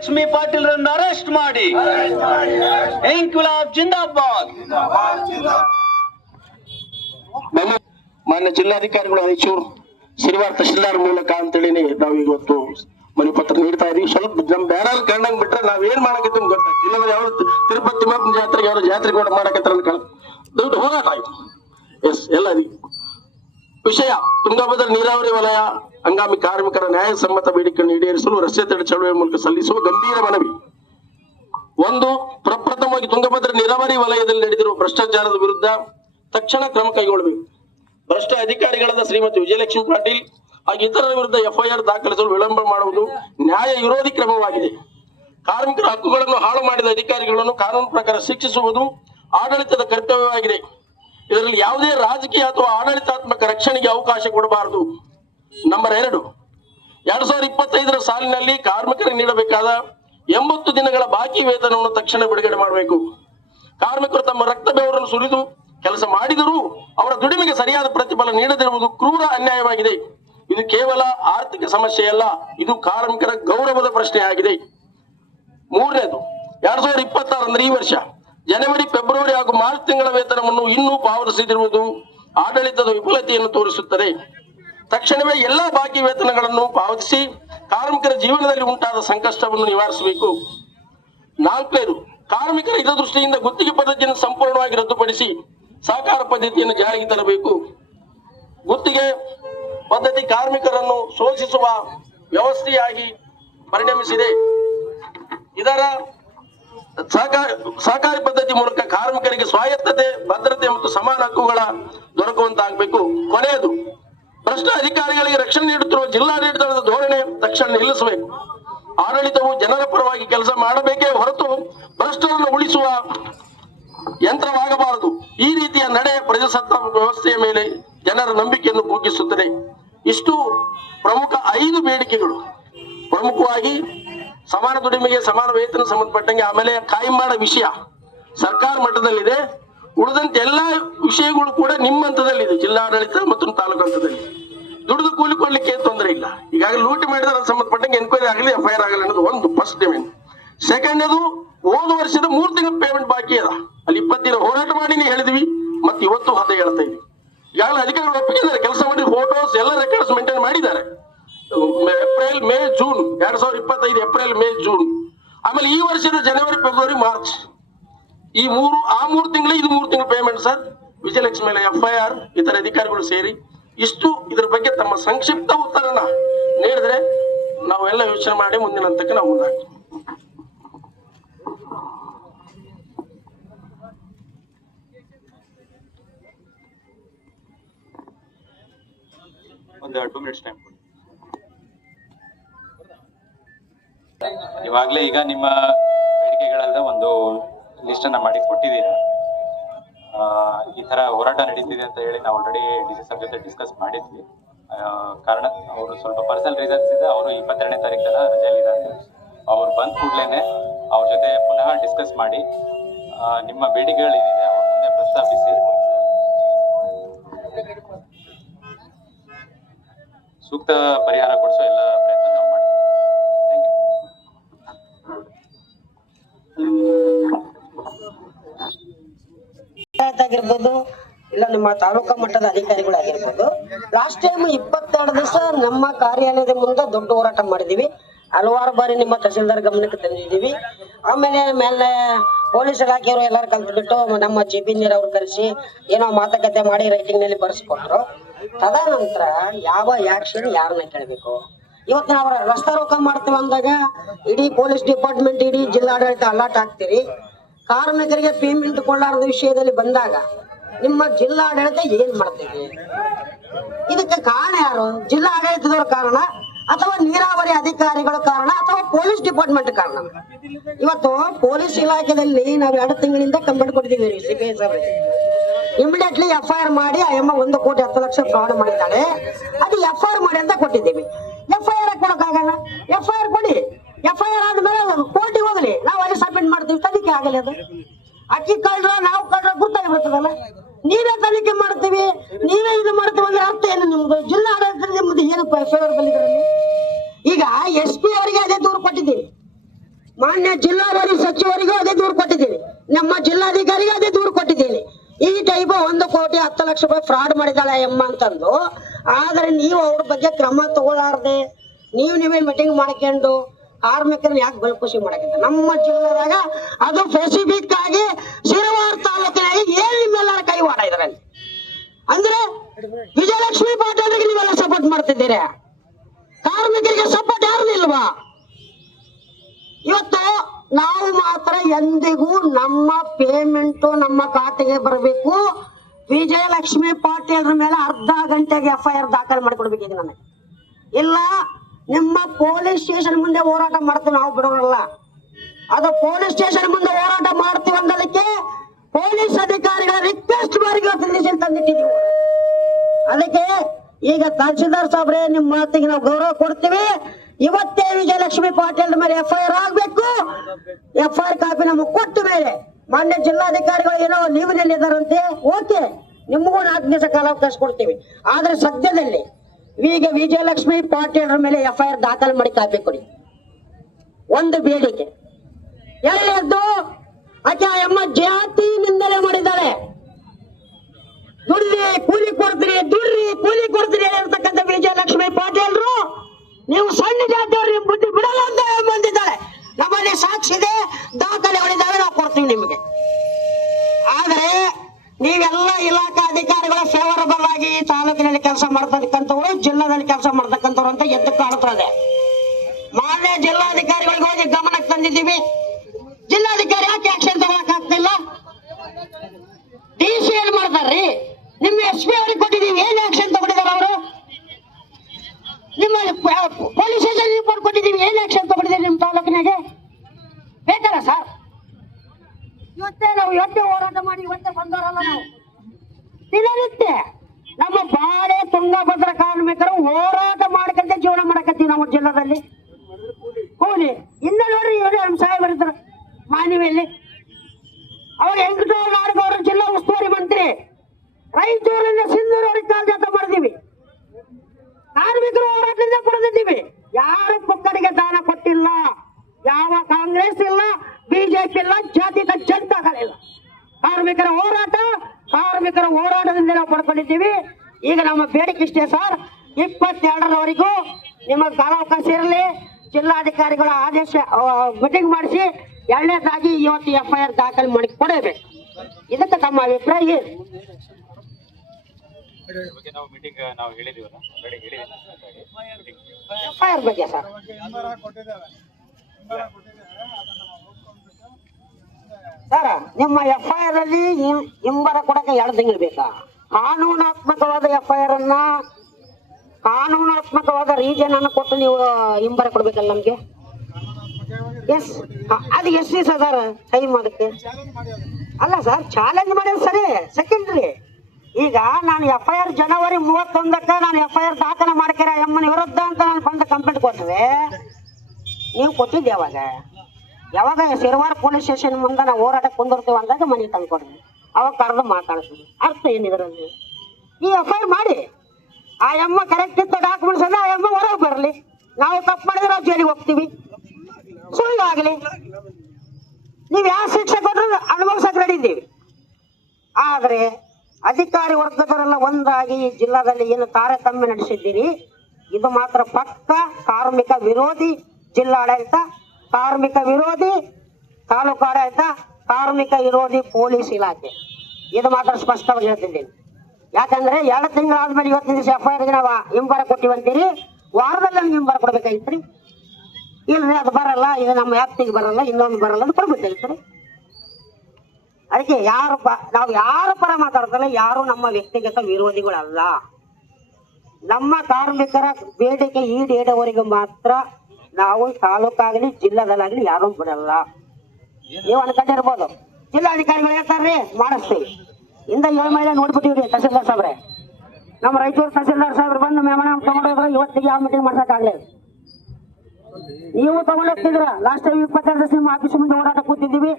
Lakshmi Patil run arrest ಮಾಡಿ. ಇಂಕ್ವಿಲಾಬ್ ಜಿಂದಾಬಾದ್. ಮಾನ್ಯ ಜಿಲ್ಲಾಧಿಕಾರಿಗಳು ರಾಯಚೂರು ಸಿರಿವಾರ ತಹಶೀಲ್ದಾರ್ ಮೂಲಕ ಅಂತೇಳಿ ನಾವು ಇವತ್ತು ಮನೆ ಪತ್ರ ನೀಡ್ತಾ ಇದೀವಿ. ಸ್ವಲ್ಪ ನಮ್ ಬೇರೆ ಕಂಡಂಗ್ ಬಿಟ್ರೆ ನಾವ್ ಏನ್ ಮಾಡಕತ್ತೀವಿ ಗೊತ್ತಾಗ್ತದೆ. ಇಲ್ಲಂದ್ರೆ ಯಾವ ತಿರುಪತಿ ತಿಮ್ಮಪ್ಪನ ಜಾತ್ರೆಗೆ ಯಾವ್ದು ಜಾತ್ರೆ ಕೂಡ ಮಾಡಕತ್ತಾರ ದುಡ್ಡು ಹೋರಾಟ ಆಯ್ತು. ಎಸ್ ಎಲ್ಲ ವಿಷಯ ತುಂಗಭದ್ರಾ ನೀರಾವರಿ ವಲಯ ಹಂಗಾಮಿ ಕಾರ್ಮಿಕರ ನ್ಯಾಯಸಮ್ಮತ ಬೇಡಿಕೆಯನ್ನು ಈಡೇರಿಸಲು ರಸ್ತೆ ತಡೆ ಚಳವಳಿಯ ಮೂಲಕ ಸಲ್ಲಿಸುವ ಗಂಭೀರ ಮನವಿ. ಒಂದು, ಪ್ರಪ್ರಥಮವಾಗಿ ತುಂಗಭದ್ರಾ ನೀರಾವರಿ ವಲಯದಲ್ಲಿ ನಡೆದಿರುವ ಭ್ರಷ್ಟಾಚಾರದ ವಿರುದ್ಧ ತಕ್ಷಣ ಕ್ರಮ ಕೈಗೊಳ್ಳಬೇಕು. ಭ್ರಷ್ಟ ಅಧಿಕಾರಿಗಳಾದ ಶ್ರೀಮತಿ ವಿಜಯಲಕ್ಷ್ಮಿ ಪಾಟೀಲ್ ಹಾಗೂ ಇತರರ ವಿರುದ್ಧ ಎಫ್ಐಆರ್ ದಾಖಲಿಸಲು ವಿಳಂಬ ಮಾಡುವುದು ನ್ಯಾಯ ವಿರೋಧಿ ಕ್ರಮವಾಗಿದೆ. ಕಾರ್ಮಿಕರ ಹಕ್ಕುಗಳನ್ನು ಹಾಳು ಮಾಡಿದ ಅಧಿಕಾರಿಗಳನ್ನು ಕಾನೂನು ಪ್ರಕಾರ ಶಿಕ್ಷಿಸುವುದು ಆಡಳಿತದ ಕರ್ತವ್ಯವಾಗಿದೆ. ಇದರಲ್ಲಿ ಯಾವುದೇ ರಾಜಕೀಯ ಅಥವಾ ಆಡಳಿತಾತ್ಮಕ ರಕ್ಷಣೆಗೆ ಅವಕಾಶ ಕೊಡಬಾರದು. ನಂಬರ್ 2, 2025ರ ಸಾಲಿನಲ್ಲಿ ಕಾರ್ಮಿಕರಿಗೆ ನೀಡಬೇಕಾದ 80 ದಿನಗಳ ಬಾಕಿ ವೇತನವನ್ನು ತಕ್ಷಣ ಬಿಡುಗಡೆ ಮಾಡಬೇಕು. ಕಾರ್ಮಿಕರು ತಮ್ಮ ರಕ್ತ ಬೆವರನ್ನು ಸುರಿದು ಕೆಲಸ ಮಾಡಿದರೂ ಅವರ ದುಡಿಮೆಗೆ ಸರಿಯಾದ ಪ್ರತಿಫಲ ನೀಡದಿರುವುದು ಕ್ರೂರ ಅನ್ಯಾಯವಾಗಿದೆ. ಇದು ಕೇವಲ ಆರ್ಥಿಕ ಸಮಸ್ಯೆಯಲ್ಲ, ಇದು ಕಾರ್ಮಿಕರ ಗೌರವದ ಪ್ರಶ್ನೆಯಾಗಿದೆ. 3ನೇದು, 2026 ಅಂದ್ರೆ ಈ ವರ್ಷ ಜನವರಿ, ಫೆಬ್ರವರಿ ಹಾಗೂ ಮಾರ್ಚ್ ತಿಂಗಳ ವೇತನವನ್ನು ಇನ್ನೂ ಪಾವತಿಸದಿರುವುದು ಆಡಳಿತದ ವಿಫಲತೆಯನ್ನು ತೋರಿಸುತ್ತದೆ. ತಕ್ಷಣವೇ ಎಲ್ಲಾ ಬಾಕಿ ವೇತನಗಳನ್ನು ಪಾವತಿಸಿ ಕಾರ್ಮಿಕರ ಜೀವನದಲ್ಲಿ ಉಂಟಾದ ಸಂಕಷ್ಟವನ್ನು ನಿವಾರಿಸಬೇಕು. 4ನೇದು, ಕಾರ್ಮಿಕರ ಹಿತದೃಷ್ಟಿಯಿಂದ ಗುತ್ತಿಗೆ ಪದ್ಧತಿಯನ್ನು ಸಂಪೂರ್ಣವಾಗಿ ರದ್ದುಪಡಿಸಿ ಸಹಕಾರ ಪದ್ಧತಿಯನ್ನು ಜಾರಿಗೆ ತರಬೇಕು. ಗುತ್ತಿಗೆ ಪದ್ಧತಿ ಕಾರ್ಮಿಕರನ್ನು ಶೋಷಿಸುವ ವ್ಯವಸ್ಥೆಯಾಗಿ ಪರಿಣಮಿಸಿದೆ. ಇದರ ಸಹಕಾರಿ ಪದ್ಧತಿ ಮೂಲಕ ಕಾರ್ಮಿಕರಿಗೆ ಸ್ವಾಯತ್ತತೆ, ಭದ್ರತೆ ಮತ್ತು ಸಮಾನ ಹಕ್ಕುಗಳ ದೊರಕುವಂತಾಗಬೇಕು. ಕೊನೆಯದು, ಭ್ರಷ್ಟ ಅಧಿಕಾರಿಗಳಿಗೆ ರಕ್ಷಣೆ ನೀಡುತ್ತಿರುವ ಜಿಲ್ಲಾಡಳಿತದ ಧೋರಣೆ ತಕ್ಷಣ ನಿಲ್ಲಿಸಬೇಕು. ಆಡಳಿತವು ಜನರ ಪರವಾಗಿ ಕೆಲಸ ಮಾಡಬೇಕೇ ಹೊರತು ಭ್ರಷ್ಟರನ್ನು ಉಳಿಸುವ ಯಂತ್ರವಾಗಬಾರದು. ಈ ರೀತಿಯ ನಡೆ ಪ್ರಜಾಸತ್ತಾತ್ಮಕ ವ್ಯವಸ್ಥೆಯ ಮೇಲೆ ಜನರ ನಂಬಿಕೆಯನ್ನು ಕುಗ್ಗಿಸುತ್ತದೆ. ಇಷ್ಟು ಪ್ರಮುಖ 5 ಬೇಡಿಕೆಗಳು. ಪ್ರಮುಖವಾಗಿ ಸಮಾನ ದುಡಿಮೆಗೆ ಸಮಾನ ವೇತನ ಸಂಬಂಧಪಟ್ಟಂಗೆ, ಆಮೇಲೆ ಕಾಯಂ ಮಾಡೋ ವಿಷಯ ಸರ್ಕಾರ ಮಟ್ಟದಲ್ಲಿದೆ. ಉಳಿದಂತೆ ಎಲ್ಲಾ ವಿಷಯಗಳು ಕೂಡ ನಿಮ್ಮ ಹಂತದಲ್ಲಿದೆ, ಜಿಲ್ಲಾಡಳಿತ ಮತ್ತು ತಾಲೂಕು ಹಂತದಲ್ಲಿ. ದುಡಿದು ಕೂಲಿ ಕೊಡ್ಲಿಕ್ಕೆ ತೊಂದರೆ ಇಲ್ಲ. ಈಗಾಗಲೇ ಲೂಟಿ ಮಾಡಿದ್ರೆ ಅದಕ್ಕೆ ಸಂಬಂಧಪಟ್ಟಂಗೆ ಎನ್ಕ್ವೈರಿ ಆಗಲಿ, ಎಫ್ಐಆರ್ ಆಗಲಿ ಅನ್ನೋದು ಒಂದು ಫಸ್ಟ್ ಡಿಮ್ಯಾಂಡ್. ಸೆಕೆಂಡ್, ಹೋದ ವರ್ಷದ 3 ತಿಂಗಳ ಪೇಮೆಂಟ್ ಬಾಕಿ ಅದ. ಅಲ್ಲಿ 20 ದಿನ ಹೋರಾಟ ಮಾಡಿ ಹೇಳಿದ್ವಿ, ಮತ್ತೆ ಇವತ್ತು ಅದೇ ಹೇಳ್ತಾ ಇದ್ವಿ. ಈಗಾಗಲೇ ಅಧಿಕಾರಿಗಳು ಒಪ್ಪಿದ್ದಾರೆ, ಕೆಲಸ ಮಾಡಿ ಫೋಟೋಸ್ ಎಲ್ಲ ರೆಕಾರ್ಡ್ಸ್ ಮೇಂಟೈನ್ ಮಾಡಿದ್ದಾರೆ. April, May, June 2025, April, May, June. ಆಮೇಲೆ ಈ ವರ್ಷದ ಜನವರಿ, ಫೆಬ್ರವರಿ, ಮಾರ್ಚ್ ಈ 3 ತಿಂಗಳು, ಇದು 3 ತಿಂಗಳು ಪೇಮೆಂಟ್ ಸರ್. ವಿಜಯಲಕ್ಷ್ಮಿ ಮೇಲೆ ಎಫ್ಐಆರ್, ಇತರ ಅಧಿಕಾರಿಗಳು ಸೇರಿ ಇಷ್ಟು. ಇದ್ರ ಬಗ್ಗೆ ತಮ್ಮ ಸಂಕ್ಷಿಪ್ತ ಉತ್ತರನ ನೀಡಿದ್ರೆ ನಾವೆಲ್ಲ ಯೋಚನೆ ಮಾಡಿ ಮುಂದಿನ ಹಂತಕ್ಕೆ ನಾವು ಮುಂದಾಗ್ತೀವಿ. ಒಂದು 2 ಮಿನಿಟ್ಸ್ ಟೈಮ್ ಕೊಡಿ. ಇವಾಗಲೇ ಈಗ ನಿಮ್ಮ ಬೇಡಿಕೆಗಳೆಲ್ಲ ಒಂದು ಲಿಸ್ಟ್ ಅನ್ನ ಮಾಡಿ ಕೊಟ್ಟಿದ್ದೀರಾ. ಈ ತರ ಹೋರಾಟ ನಡೀತಿದೆ ಅಂತ ಹೇಳಿ ನಾವು ಆಲ್ರೆಡಿ ಡಿಸಿ ಸರ್ ಜೊತೆ ಡಿಸ್ಕಸ್ ಮಾಡಿದ್ವಿ. ಕಾರಣ ಅವರು ಸ್ವಲ್ಪ ಪರ್ಸನಲ್ ರೀಸನ್ಸ್ ಇದೆ, ಅವರು 22ನೇ ತಾರೀಕೆಲ್ಲ ರಜೆಯಲ್ಲಿ ಇದ್ದಾರೆ. ಅವ್ರು ಬಂದ ಕೂಡಲೇ ಅವ್ರ ಜೊತೆ ಪುನಃ ಡಿಸ್ಕಸ್ ಮಾಡಿ ನಿಮ್ಮ ಬೇಡಿಕೆಗಳೇನಿದೆ ಅವ್ರ ಮುಂದೆ ಪ್ರಸ್ತಾಪಿಸಿ ಸೂಕ್ತ ಪರಿಹಾರ ಕೊಡಿಸೋ ಎಲ್ಲ ಪ್ರಯತ್ನ ನಾವು ಮಾಡ್ತೀವಿ. ಆಗಿರ್ಬೋದು, ಇಲ್ಲ ನಮ್ಮ ತಾಲೂಕಾ ಮಟ್ಟದ ಅಧಿಕಾರಿಗಳಾಗಿರ್ಬೋದು. ಲಾಸ್ಟ್ ಟೈಮ್ 22 ದಿವಸ ನಮ್ಮ ಕಾರ್ಯಾಲಯದ ಮುಂದೆ ದೊಡ್ಡ ಹೋರಾಟ ಮಾಡಿದೀವಿ. ಹಲವಾರು ಬಾರಿ ನಿಮ್ಮ ತಹಸೀಲ್ದಾರ್ ಗಮನಕ್ಕೆ ತಂದಿದ್ದೀವಿ. ಮೇಲೆ ಪೊಲೀಸ್ ಇಲಾಖೆಯವರು ಎಲ್ಲರೂ ಕಲ್ತ್ಬಿಟ್ಟು ನಮ್ಮ JP ನೀರ್ ಅವ್ರು ಕರೆಸಿ ಏನೋ ಮಾತುಕತೆ ಮಾಡಿ ರೈಟಿಂಗ್ ನಲ್ಲಿ ಬರ್ಸ್ಕೊಟ್ರು. ತದನಂತರ ಯಾವ ಆಕ್ಷನ್ ಯಾರನ್ನ ಕೇಳಬೇಕು? ಇವತ್ತು ನಾವು ರಸ್ತೆ ರೋಕ ಮಾಡ್ತೀವಿ ಅಂದಾಗ ಇಡೀ ಪೊಲೀಸ್ ಡಿಪಾರ್ಟ್ಮೆಂಟ್, ಇಡೀ ಜಿಲ್ಲಾಡಳಿತ ಅಲರ್ಟ್ ಆಗ್ತೀರಿ. ಕಾರ್ಮಿಕರಿಗೆ ಪೇಮೆಂಟ್ ಕೊಳ್ಳಾರದ ವಿಷಯದಲ್ಲಿ ಬಂದಾಗ ನಿಮ್ಮ ಜಿಲ್ಲಾಡಳಿತ ಏನ್ ಮಾಡ್ತೀವಿ? ಇದಕ್ಕೆ ಕಾರಣ ಯಾರು? ಜಿಲ್ಲಾ ಆಡಳಿತದವ್ರ ಕಾರಣ, ಅಥವಾ ನೀರಾವರಿ ಅಧಿಕಾರಿಗಳ ಕಾರಣ, ಅಥವಾ ಪೊಲೀಸ್ ಡಿಪಾರ್ಟ್ಮೆಂಟ್ ಕಾರಣ? ಇವತ್ತು ಪೊಲೀಸ್ ಇಲಾಖೆಯಲ್ಲಿ ನಾವು 2 ತಿಂಗಳಿಂದ ಕಂಪ್ಲೇಂಟ್ ಕೊಟ್ಟಿದ್ದೀವಿ CPI ಸಾಹೇಬ್ರಿಗೆ. ಇಮಿಡಿಯೇಟ್ಲಿ ಎಫ್ಐಆರ್ ಮಾಡಿ ಆ ಎಮ್ಮ 1,10,00,000 ಫ್ರಾಡ್ ಮಾಡಿದ್ದಾಳೆ, ಅದು ಎಫ್ಐಆರ್ ಮಾಡಿ ಅಂತ ಕೊಟ್ಟಿದ್ದೀವಿ. ಎಫ್ಐಆರ್ ಕೊಡಕ್ಕಾಗಲ್ಲ, ಎಫ್ಐಆರ್ ಕೊಡಿ. ಎಫ್ಐಆರ್ ಆದ್ಮೇಲೆ ಕೋರ್ಟಿಗೆ ಹೋಗಲಿ, ನಾವು ಅಲ್ಲಿ ಸಬ್ಮಿಟ್ ಮಾಡ್ತೀವಿ. ತನಿಖೆ ಆಗಲಿ. ಅದು ಅಕ್ಕಿ ಕಳ್ರ ನಾವು ಕಳ್ರ ಗುರ್ತಾಗಿ ಬಿಡ್ತದಲ್ಲ. ನೀವೇ ತನಿಖೆ ಮಾಡ್ತೀವಿ, ನೀವೇ ಇದು ಮಾಡ್ತೀವಿ ಅಂದ್ರೆ ಅರ್ಥ ಏನು ನಿಮ್ದು? ಜಿಲ್ಲಾ ಆಡಳಿತ ನಿಮ್ದು ಏನು ಫೇವರ್ ಬಂದಿದ್ರಲ್ಲಿ? ಈಗ SP ಅವರಿಗೆ ಅದೇ ದೂರು ಕೊಟ್ಟಿದ್ದೀವಿ. ಮಾನ್ಯ ಜಿಲ್ಲಾವಾರಿ ಸಚಿವರಿಗೂ ಅದೇ ದೂರು ಕೊಟ್ಟಿದ್ದೀನಿ, ನಮ್ಮ ಜಿಲ್ಲಾಧಿಕಾರಿಗೂ ಅದೇ ದೂರು ಕೊಟ್ಟಿದ್ದೀನಿ. ಈ ಟೈಪ್ 1 ಕೋಟಿ 10 ಲಕ್ಷ ರೂಪಾಯಿ ಫ್ರಾಡ್ ಮಾಡಿದಾಳೆ ಎಮ್ಮ ಅಂತಂದು. ಆದ್ರೆ ನೀವು ಅವ್ರ ಬಗ್ಗೆ ಕ್ರಮ ತಗೊಳ್ಳಾರ್ದೆ ನೀವೇ ಮೀಟಿಂಗ್ ಮಾಡ್ಕೊಂಡು ಕಾರ್ಮಿಕರನ್ನ ಯಾಕೆ ಬಲಖುಷಿ ಮಾಡಕ್ಕೆ? ನಮ್ಮ ಜಿಲ್ಲೆದಾಗ ಅದು ಸ್ಪೆಸಿಫಿಕ್ ಆಗಿ ಶಿರವಾರ ತಾಲೂಕಿನಾಗಿ ಏನ್ ನಿಮ್ಮೆಲ್ಲರ ಕೈವಾಡ ಇದ್ರಲ್ಲಿ ಅಂದ್ರೆ ವಿಜಯಲಕ್ಷ್ಮಿ ಪಾಟೀಲ್ರಿಗೆ ನೀವೆಲ್ಲ ಸಪೋರ್ಟ್ ಮಾಡ್ತಿದ್ದೀರಾ, ಕಾರ್ಮಿಕರಿಗೆ ಸಪೋರ್ಟ್ ಯಾರು ಇಲ್ವಾ? ಇವತ್ತು ನಾವು ಮಾತ್ರ ಎಂದಿಗೂ ನಮ್ಮ ಪೇಮೆಂಟ್ ನಮ್ಮ ಖಾತೆಗೆ ಬರಬೇಕು. ವಿಜಯಲಕ್ಷ್ಮಿ ಪಾಟೀಲ್ರ ಮೇಲೆ ಅರ್ಧ ಗಂಟೆಗೆ FIR ದಾಖಲೆ ಮಾಡಿಕೊಡ್ಬೇಕೀಗ ನನಗೆ. ಇಲ್ಲ ನಿಮ್ಮ ಪೊಲೀಸ್ ಸ್ಟೇಷನ್ ಮುಂದೆ ಹೋರಾಟ ಮಾಡ್ತೀವಿ, ನಾವು ಬಿಡೋರಲ್ಲ. ಅದು ಪೊಲೀಸ್ ಸ್ಟೇಷನ್ ಮುಂದೆ ಹೋರಾಟ ಮಾಡ್ತೀವಿ ಅಂದದಕ್ಕೆ ಪೊಲೀಸ್ ಅಧಿಕಾರಿಗಳ ರಿಕ್ವೆಸ್ಟ್ ಬಾರಿಗೆ ತಂದಿಟ್ಟಿದ್ದೀವಿ. ಅದಕ್ಕೆ ಈಗ ತಹಶೀಲ್ದಾರ್ ಸಾಬ್ರೆ ನಿಮ್ಮ ಮಾತಿಗೆ ನಾವು ಗೌರವ ಕೊಡ್ತೀವಿ. ಇವತ್ತೇ ವಿಜಯಲಕ್ಷ್ಮಿ ಪಾಟೀಲ್ ಮೇಲೆ FIR ಆಗ್ಬೇಕು. FIR ಕಾಪಿ ನಮಗೆ ಕೊಟ್ಟ ಮೇಲೆ ಮಾನ್ಯ ಜಿಲ್ಲಾಧಿಕಾರಿಗಳು ಏನೋ ಲೀವ್ನಲ್ಲಿ ಇದ್ದಾರಂತೆ, ಓಕೆ, ನಿಮಗೂ 4 ದಿವಸ ಕಾಲಾವಕಾಶ ಕೊಡ್ತೀವಿ. ಆದ್ರೆ ಸದ್ಯದಲ್ಲಿ ಈಗ ವಿಜಯಲಕ್ಷ್ಮಿ ಪಾಟೀಲ್ರ ಮೇಲೆ FIR ದಾಖಲು ಮಾಡಿ ಕಾಪಿ ಕೊಡಿ. ಒಂದು ಬೇಡಿಕೆ. ಎರಡನೇದ್ದು, ಆಕೆ ಅಮ್ಮ ಜಾತಿ ನಿಂದನೆ ಮಾಡಿದ್ದಾಳೆ. ದುಡ್ರಿ ಕೂಲಿ ಕೊಡ್ತೀರಿ, ದುಡ್ರಿ ಕೂಲಿ ಕೊಡ್ತೀರಿ ಇರ್ತಕ್ಕಂಥ ವಿಜಯಲಕ್ಷ್ಮಿ ಪಾಟೀಲ್ರು ನೀವು ಸಣ್ಣ ಜಾತಿಯವ್ರು ನಿಮ್ ಬುದ್ಧಿ ಬಿಡಲ್ಲ ಅಂತ ಬಂದಿದ್ದಾಳೆ. ನಮ್ಮಲ್ಲಿ ಸಾಕ್ಷಿ ಇದೆ, ದಾಖಲೆಗಳಿದ್ದಾವೆ, ನಾವು ಕೊಡ್ತೀವಿ ನಿಮಗೆ. ಆದ್ರೆ ನೀವೆಲ್ಲ ಇಲಾಖಾ ಅಧಿಕಾರಿಗಳ ಫೇವರಬಲ್ ಆಗಿ ತಾಲೂಕಿನಲ್ಲಿ ಕೆಲಸ ಮಾಡ್ತಕ್ಕಂಥವ್ರು, ಜಿಲ್ಲಾದಲ್ಲಿ ಕೆಲಸ ಮಾಡ್ತಕ್ಕಂಥವ್ರು ಅಂತ ಎದ್ದು ಕಾಣುತ್ತದೆ. ಮಾನ್ಯ ಜಿಲ್ಲಾಧಿಕಾರಿಗಳಿಗೆ ಹೋಗಿ ಗಮನಕ್ಕೆ ತಂದಿದ್ದೀವಿ. ಜಿಲ್ಲಾಧಿಕಾರಿ ಯಾಕೆ ಆಕ್ಷನ್ ತಗೊಳಕ್ ಆಗ್ತಿಲ್ಲ? DC ಏನ್ ಮಾಡ್ತಾರ್ರಿ? ನಿಮ್ಮ SP ಅವ್ರಿಗೆ ಕೊಟ್ಟಿದ್ದೀವಿ, ಏನ್ ಆಕ್ಷನ್ ತಗೊಂಡಿದ್ದಾರೆ ಅವರು? ನಿಮ್ಮ ಪೊಲೀಸ್ ಸ್ಟೇಷನ್ ರಿಪೋರ್ಟ್ ಕೊಟ್ಟಿದ್ದೀವಿ, ಏನ್ ಆಕ್ಷನ್ ತಗೊಂಡಿದ್ದಾರೆ ನಿಮ್ಮ ತಾಲೂಕಿನಾಗೆ? ಬೇಕಲ್ಲ ಸರ್? ಇವತ್ತೇ ಹೋರಾಟ ಮಾಡಿ ಇವತ್ತೇ ಬಂದವರಲ್ಲ ನಾವು. ದಿನನಿತ್ಯ ನಮ್ಮ ಬಾಳೆ ತುಂಗಭದ್ರ ಕಾರ್ಮಿಕರು ಹೋರಾಟ ಮಾಡ್ಕೊಂತ ಜೀವನ ಮಾಡಕತ್ತೀವಿ ನಮ್ಮ ಜಿಲ್ಲಾದಲ್ಲಿ. ಕೂಲಿ ಇನ್ನ ನೋಡ್ರಿ, ಇವರು ಸಾಹೇಬರಿದ್ರು ಮಾನವಿಯಲ್ಲಿ, ಅವ್ರು ವೆಂಕಟರಾವ್ ನಾಡಗೌಡ ಅವರು ಜಿಲ್ಲಾ ಉಸ್ತುವಾರಿ ಮಂತ್ರಿ. ರಾಯಚೂರಿನ ಸಿಂಧೂರವ್ರಿಗೆ ಕಾಲ್ಜಾತ ಮಾಡಿದೀವಿ, ಕಾರ್ಮಿಕರು ಹೋರಾಟದಿಂದ ಪಡೆದಿದ್ದೀವಿ. ಯಾರು ಪುಕ್ಕರಿಗೆ ದಾನ ಕೊಟ್ಟಿಲ್ಲ, ಯಾವ ಕಾಂಗ್ರೆಸ್ ಇಲ್ಲ, BJP ಇಲ್ಲ, ಜಾತಿಕ ಜನತಾಗಳಿಲ್ಲ. ಕಾರ್ಮಿಕರ ಹೋರಾಟದಿಂದ ನಾವು ಪಡ್ಕೊಂಡಿದ್ದೀವಿ. ಈಗ ನಮ್ಮ ಬೇಡಿಕೆ ಇಷ್ಟೇ ಸರ್, 22ರವರೆಗೂ ನಿಮಗೆ ಕಾಲಾವಕಾಶ ಇರಲಿ. ಜಿಲ್ಲಾಧಿಕಾರಿಗಳ ಆದೇಶ ಮೀಟಿಂಗ್ ಮಾಡಿಸಿ, ಎರಡನೇದಾಗಿ ಇವತ್ತು FIR ದಾಖಲೆ ಮಾಡಿ ಕೊಡಬೇಕು. ಇದಕ್ಕೆ ತಮ್ಮ ಅಭಿಪ್ರಾಯ ಏನು? ನಾವು ಮೀಟಿಂಗ್ ನಾವು ಹೇಳಿದೀವಲ್ಲ, FIR ಬಗ್ಗೆ ಸರ್ ಸರ್ ನಿಮ್ಮ FIR ಅಲ್ಲಿ ಹಿಂಬರ ಕೊಡಕ್ಕೆ 2 ತಿಂಗಳು ಬೇಕಾ? ಕಾನೂನಾತ್ಮಕವಾದ FIR ಅನ್ನ, ಕಾನೂನಾತ್ಮಕವಾದ ರೀಸನ್ ಅನ್ನು ಕೊಟ್ಟು ನೀವು ಹಿಂಬರ ಕೊಡ್ಬೇಕಲ್ಲ ನಮ್ಗೆ. ಎಸ್, ಅದು ಎಷ್ಟು ದಿವಸ ಸರ್ ಟೈಮ್ ಅದಕ್ಕೆ? ಅಲ್ಲ ಸರ್, ಚಾಲೆಂಜ್ ಮಾಡೋದು ಸರಿ, ಸೆಕೆಂಡ್ರಿ. ಈಗ ನಾನು FIR ಜನವರಿ 31ಕ್ಕೆ ನಾನು FIR ದಾಖಲೆ ಮಾಡ್ತೀರಾ ಎಮ್ಮನ ವಿರುದ್ಧ ಅಂತ ನಾನು ಬಂದ ಕಂಪ್ಲೇಂಟ್ ಕೊಟ್ಟರೆ, ನೀವು ಕೊಟ್ಟಿದ್ದೆ ಯಾವಾಗ ಶಿರವಾರ ಪೊಲೀಸ್ ಸ್ಟೇಷನ್ ಮುಂದೆ ನಾವು ಹೋರಾಟ ಕುಂದಿರ್ತೀವಿ ಅಂದಾಗ ಮನೆ ತಂದು ಕೊಡ್ರಿ, ಅವಾಗ ಕರೆದು ಮಾತಾಡ್ತೀವಿ. ಅರ್ಥ ಏನಿದ್ರಲ್ಲಿ? ಈ FIR ಮಾಡಿ, ಆ ಎಮ್ಮ ಕರೆಕ್ಟ್ ಇತ್ತು ಡಾಕ್ಯುಮೆಂಟ್ಸ್ ಅಲ್ಲ, ಆ ಎಮ್ಮ ಹೊರಗೆ ಬರಲಿ. ನಾವು ತಪ್ಪು ಮಾಡಿದ್ರೆ ನಾವು ಜೈಲಿಗೆ ಹೋಗ್ತೀವಿ, ಸುಳ್ಳಾಗಲಿ. ನೀವು ಯಾವ ಶಿಕ್ಷೆ ಕೊಟ್ಟರು ಅನುಭವಿಸಕ್ಕೆ ರೆಡಿ ಇದ್ದೀವಿ. ಆದರೆ ಅಧಿಕಾರಿ ವರ್ಗದವರೆಲ್ಲ ಒಂದಾಗಿ ಜಿಲ್ಲಾದಲ್ಲಿ ಏನು ತಾರತಮ್ಯ ನಡೆಸಿದ್ದೀರಿ, ಇದು ಮಾತ್ರ ಪಕ್ಕ ಕಾರ್ಮಿಕ ವಿರೋಧಿ ಜಿಲ್ಲಾಡಳಿತ, ಕಾರ್ಮಿಕ ವಿರೋಧಿ ತಾಲೂಕು ಆಡಳಿತ, ಕಾರ್ಮಿಕ ವಿರೋಧಿ ಪೊಲೀಸ್ ಇಲಾಖೆ. ಇದು ಮಾತ್ರ ಸ್ಪಷ್ಟವಾಗಿ ಹೇಳ್ತಿದ್ದೀನಿ. ಯಾಕಂದ್ರೆ 2 ತಿಂಗಳಾದ್ಮೇಲೆ ಇವತ್ತಿನ ದಿವಸ FIRಗೆ ನಾವು ಹಿಂಬರ ಕೊಟ್ಟಿವಂತೀರಿ, ವಾರದಲ್ಲಿ ನಮ್ಗೆ ಹಿಂಬರ ಕೊಡ್ಬೇಕಾಗಿತ್ರಿ. ಇಲ್ರಿ ಅದು ಬರಲ್ಲ, ಇದು ನಮ್ಮ ವ್ಯಾಪ್ತಿಗೆ ಬರಲ್ಲ, ಇನ್ನೊಂದು ಬರಲ್ಲ ಅಂತ ಕೊಡ್ಬೇಕಾಗಿತ್ರಿ. ಅದಕ್ಕೆ ನಾವು ಯಾರು ಪರ ಮಾತಾಡ್ತಲ್ಲ, ಯಾರು ನಮ್ಮ ವ್ಯಕ್ತಿಗತ ವಿರೋಧಿಗಳಲ್ಲ. ನಮ್ಮ ಕಾರ್ಮಿಕರ ಬೇಡಿಕೆ ಈಡೇರೋವರೆಗೂ ಮಾತ್ರ ನಾವು ತಾಲೂಕಾಗಲಿ ಜಿಲ್ಲಾದಲ್ಲಾಗಲಿ ಯಾರು ಬಿಡಲ್ಲ. ನೀವು ಅನ್ಕೊಂಡಿರ್ಬೋದು, ಜಿಲ್ಲಾಧಿಕಾರಿಗಳು ಹೇಳ್ತಾರ್ರಿ ಮಾಡಿಸ್ತೀವಿ, ಇಂದ 7 ಮಹಿಳೆ ನೋಡ್ಬಿಟ್ಟಿವ್ರಿ ತಹಸೀಲ್ದಾರ್ ಸಾಬ್ರೆ. ನಮ್ಮ ರಾಯಚೂರು ತಹಸೀಲ್ದಾರ್ ಸಾಬ್ರು ಬಂದು ಮೆಮೊರಾಂಡಮ್ ತಗೊಂಡೋದ್ರೆ ಇವತ್ತಿಗೆ ಯಾವ ಮೀಟಿಂಗ್ ಮಾಡ್ಸಕ್ಕಾಗ್ಲಿಲ್ಲ. ನೀವು ತಗೊಂಡೋಗ್ತಿದ್ರ ಲಾಸ್ಟ್ ಟೈಮ್ 22 ದಿವಸ ನಿಮ್ಮ ಆಫೀಸ್ ಮುಂದೆ ಹೋರಾಟ ಕೂತಿದ್ದೀವಿ.